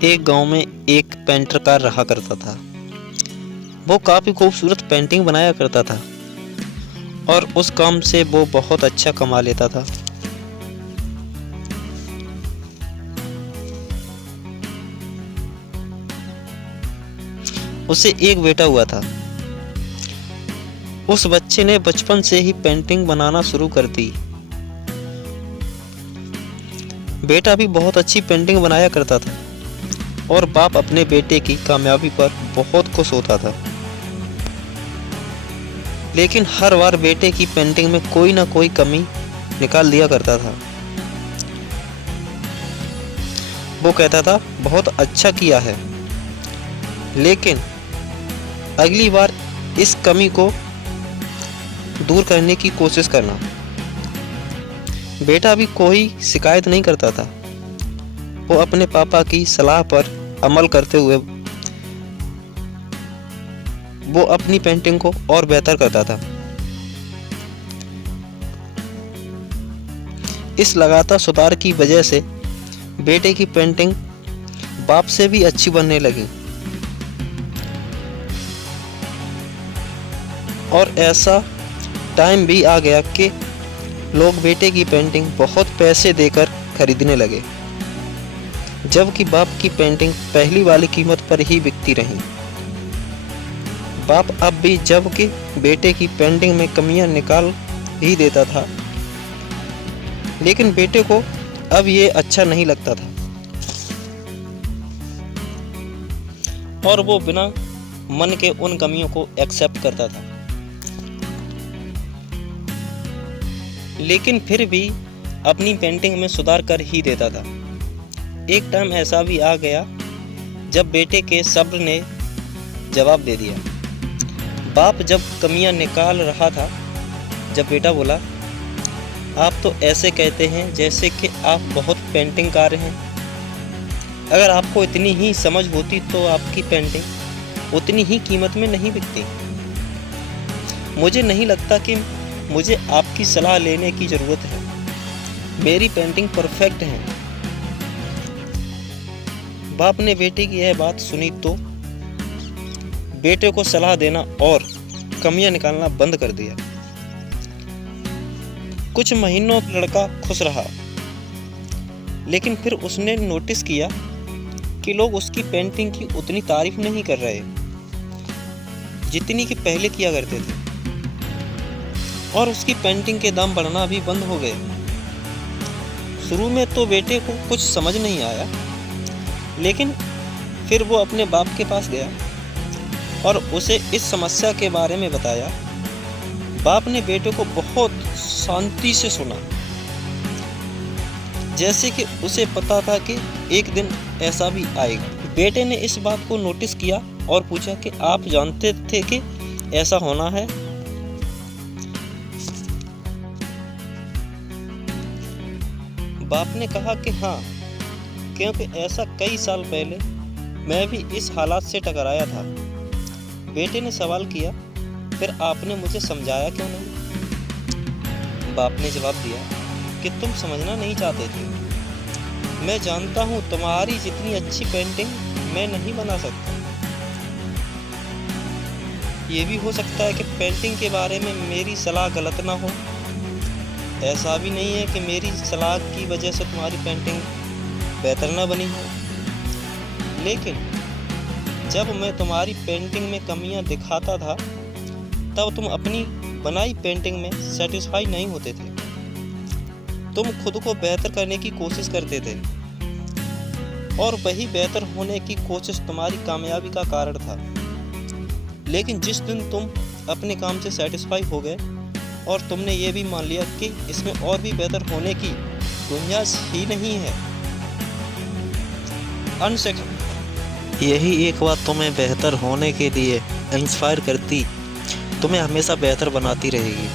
एक गांव में एक पेंटरकार रहा करता था। वो काफ़ी खूबसूरत पेंटिंग बनाया करता था और उस काम से वो बहुत अच्छा कमा लेता था। उसे एक बेटा हुआ था। उस बच्चे ने बचपन से ही पेंटिंग बनाना शुरू कर दी। बेटा भी बहुत अच्छी पेंटिंग बनाया करता था और बाप अपने बेटे की कामयाबी पर बहुत खुश होता था। लेकिन हर बार बेटे की पेंटिंग में कोई ना कोई कमी निकाल दिया करता था। वो कहता था, बहुत अच्छा किया है, लेकिन अगली बार इस कमी को दूर करने की कोशिश करना। बेटा भी कोई शिकायत नहीं करता था। वो अपने पापा की सलाह पर अमल करते हुए वो अपनी पेंटिंग को और बेहतर करता था। इस लगातार सुधार की वजह से बेटे की पेंटिंग बाप से भी अच्छी बनने लगी और ऐसा टाइम भी आ गया कि लोग बेटे की पेंटिंग बहुत पैसे देकर खरीदने लगे, जबकि बाप की पेंटिंग पहली वाली कीमत पर ही बिकती रही। बाप अब भी जबकि बेटे की पेंटिंग में कमियां निकाल ही देता था, लेकिन बेटे को अब ये अच्छा नहीं लगता था और वो बिना मन के उन कमियों को एक्सेप्ट करता था। लेकिन फिर भी अपनी पेंटिंग में सुधार कर ही देता था। एक टाइम ऐसा भी आ गया जब बेटे के सब्र ने जवाब दे दिया। बाप जब कमियां निकाल रहा था, जब बेटा बोला, आप तो ऐसे कहते हैं जैसे कि आप बहुत पेंटिंगकार हैं। अगर आपको इतनी ही समझ होती तो आपकी पेंटिंग उतनी ही कीमत में नहीं बिकती। मुझे नहीं लगता कि मुझे आपकी सलाह लेने की ज़रूरत है। मेरी पेंटिंग परफेक्ट है। बाप ने बेटे की यह बात सुनी तो बेटे को सलाह देना और कमियां निकालना बंद कर दिया। कुछ महीनों लड़का खुश रहा, लेकिन फिर उसने नोटिस किया कि लोग उसकी पेंटिंग की उतनी तारीफ नहीं कर रहे जितनी कि पहले किया करते थे, और उसकी पेंटिंग के दाम बढ़ना भी बंद हो गए। शुरू में तो बेटे को कुछ समझ नहीं आया, लेकिन फिर वो अपने बाप के पास गया और उसे इस समस्या के बारे में बताया। बाप ने बेटे को बहुत शांति से सुना, जैसे कि उसे पता था कि एक दिन ऐसा भी आएगा। बेटे ने इस बात को नोटिस किया और पूछा कि आप जानते थे कि ऐसा होना है? बाप ने कहा कि हाँ, क्योंकि ऐसा कई साल पहले मैं भी इस हालात से टकराया था। बेटे ने सवाल किया, फिर आपने मुझे समझाया क्यों नहीं? बाप ने जवाब दिया कि तुम समझना नहीं चाहते थे। मैं जानता हूँ तुम्हारी जितनी अच्छी पेंटिंग मैं नहीं बना सकता। ये भी हो सकता है कि पेंटिंग के बारे में मेरी सलाह गलत ना हो। ऐसा भी नहीं है कि मेरी सलाह की वजह से तुम्हारी पेंटिंग बेहतर ना बनी हो। लेकिन जब मैं तुम्हारी पेंटिंग में कमियां दिखाता था, तब तुम अपनी बनाई पेंटिंग में सेटिस्फाई नहीं होते थे। तुम खुद को बेहतर करने की कोशिश करते थे और वही बेहतर होने की कोशिश तुम्हारी कामयाबी का कारण था। लेकिन जिस दिन तुम अपने काम से सेटिस्फाई हो गए और तुमने ये भी मान लिया कि इसमें और भी बेहतर होने की गुंजाइश ही नहीं है, यही एक बात तुम्हें बेहतर होने के लिए इंस्पायर करती, तुम्हें हमेशा बेहतर बनाती रहेगी।